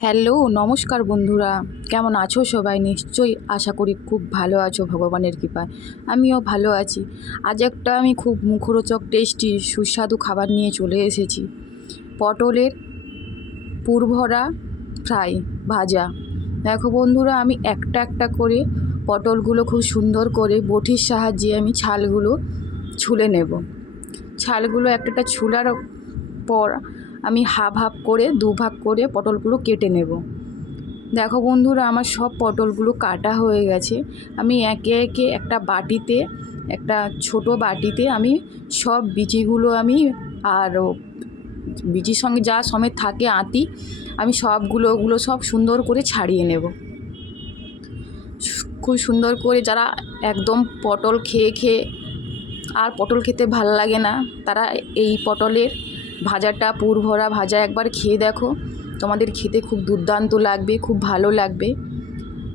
Hello, নমস্কার বন্ধুরা। কেমন আছো সবাই? নিশ্চয়ই আশা করি খুব ভালো আছো ভগবানের কৃপায়। আমিও ভালো আছি। আজ একটা আমি খুব মুখরোচক টেস্টি সুস্বাদু খাবার নিয়ে চলে এসেছি। পটলের পুরভরা ফ্রাই ভাজা। দেখো বন্ধুরা, আমি একটা একটা করে পটলগুলো খুব সুন্দর করে বটির সাহায্যে আমি ছালগুলো ছুলে নেব। ছালগুলো একটা ছুলার পর আমি হাফ করে দুভাগ করে পটলগুলো কেটে নেব। দেখো বন্ধুরা, আমার সব পটলগুলো কাটা হয়ে গেছে। আমি একে একে একটা ছোট বাটিতে আমি সব বিচিগুলো আর বিচির সঙ্গে যা সমেত থাকে আঁতি আমি ওগুলো সব সুন্দর করে ছাড়িয়ে নেব। খুব সুন্দর করে যারা একদম পটল খেয়ে আর পটল খেতে ভাল লাগে না, তারা এই পটলের ভাজাটা পুরভরা ভাজা একবার খেয়ে দেখো। তোমাদের খেতে খুব দুর্দান্ত লাগবে, খুব ভালো লাগবে।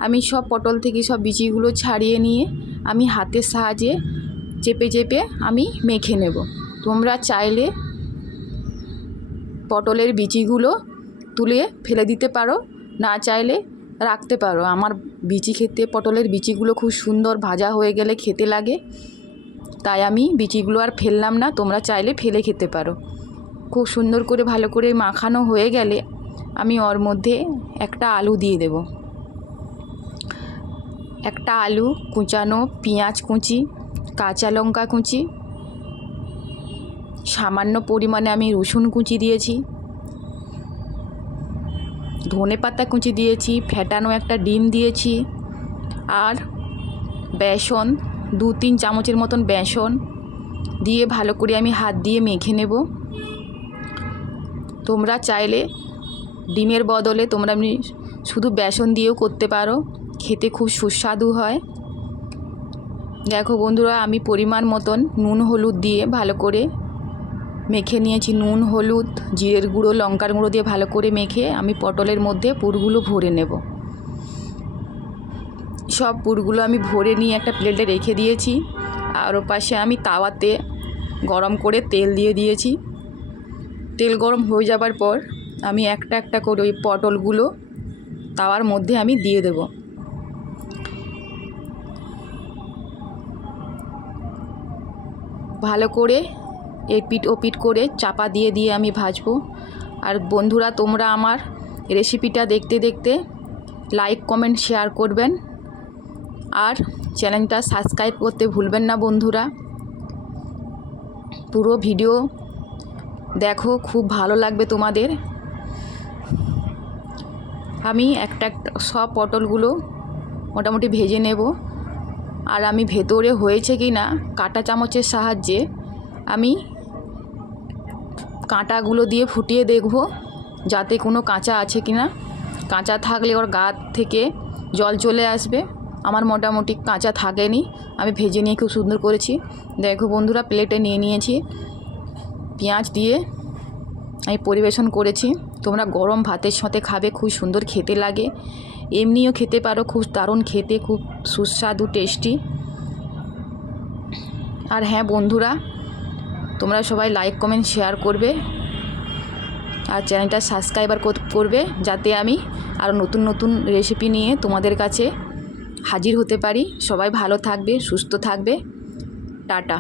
আমি সব পটল থেকে সব বিচিগুলো ছাড়িয়ে নিয়ে আমি হাতের সাহায্যে চেপে আমি মেখে নেব। তোমরা চাইলে পটলের বিচিগুলো তুলে ফেলে দিতে পারো, না চাইলে রাখতে পারো। আমার পটলের বিচিগুলো খুব সুন্দর ভাজা হয়ে গেলে খেতে লাগে, তাই আমি বিচিগুলো আর ফেললাম না। তোমরা চাইলে ফেলে খেতে পারো। খুব সুন্দর করে ভালো করে মাখানো হয়ে গেলে আমি ওর মধ্যে একটা আলু দিয়ে দেব। একটা আলু কুচানো, পেঁয়াজ কুচি, কাঁচা লঙ্কা কুচি, সামান্য পরিমাণে আমি রসুন কুচি দিয়েছি, ধনেপাতা কুচি দিয়েছি, ফেটানো একটা ডিম দিয়েছি, আর বেসন 2-3 চামচের মতন বেসন দিয়ে ভালো করে আমি হাত দিয়ে মেখে নেব। তোমরা চাইলে ডিমের বদলে তোমরা শুধু বেসন দিয়েও করতে পারো, খেতে খুব সুস্বাদু হয়। দেখো বন্ধুরা, আমি পরিমাণ মতন নুন হলুদ দিয়ে ভালো করে মেখে নিয়েছি। নুন হলুদ জিরের গুঁড়ো লঙ্কার গুঁড়ো দিয়ে ভালো করে মেখে আমি পটলের মধ্যে পুরগুলো ভরে নেব। সব পুরগুলো আমি ভরে নিয়ে একটা প্লেটে রেখে দিয়েছি। আর ওর পাশে আমি তাওয়াতে গরম করে তেল দিয়ে দিয়েছি। তেল গরম হয়ে যাবার পর আমি একটা করে ওই পটলগুলো তাওয়ার মধ্যে আমি দিয়ে দেব। ভালো করে এপিট ওপিট করে চাপা দিয়ে আমি ভাজবো। আর বন্ধুরা, তোমরা আমার রেসিপিটা দেখতে লাইক কমেন্ট শেয়ার করবেন, আর চ্যানেলটা সাবস্ক্রাইব করতে ভুলবেন না বন্ধুরা। পুরো ভিডিও দেখো, খুব ভালো লাগবে তোমাদের। আমি একটা সব পটলগুলো মোটামুটি ভেজে নেব। আর আমি ভেতরে হয়েছে কি না কাঁটা চামচের সাহায্যে আমি কাঁটাগুলো দিয়ে ফুটিয়ে দেখব যাতে কোনো কাঁচা আছে কি না। কাঁচা থাকলে ওর গা থেকে জল চলে আসবে। আমার মোটামুটি কাঁচা থাকেনি, আমি ভেজে নিয়ে খুব সুন্দর করেছি। দেখো বন্ধুরা, প্লেটে নিয়ে নিয়েছি, পেঁয়াজ দিয়ে আমি পরিবেশন করেছি। তোমরা গরম ভাতের সাথে খাবে, খুব সুন্দর খেতে লাগে। এমনিও খেতে পারো, খুব দারুণ খেতে, খুব সুস্বাদু টেস্টি। আর হ্যাঁ বন্ধুরা, তোমরা সবাই লাইক কমেন্ট শেয়ার করবে আর চ্যানেলটা সাবস্ক্রাইবার করবে, যাতে আমি আরও নতুন রেসিপি নিয়ে তোমাদের কাছে হাজির হতে পারি। সবাই ভালো থাকবে, সুস্থ থাকবে। টাটা।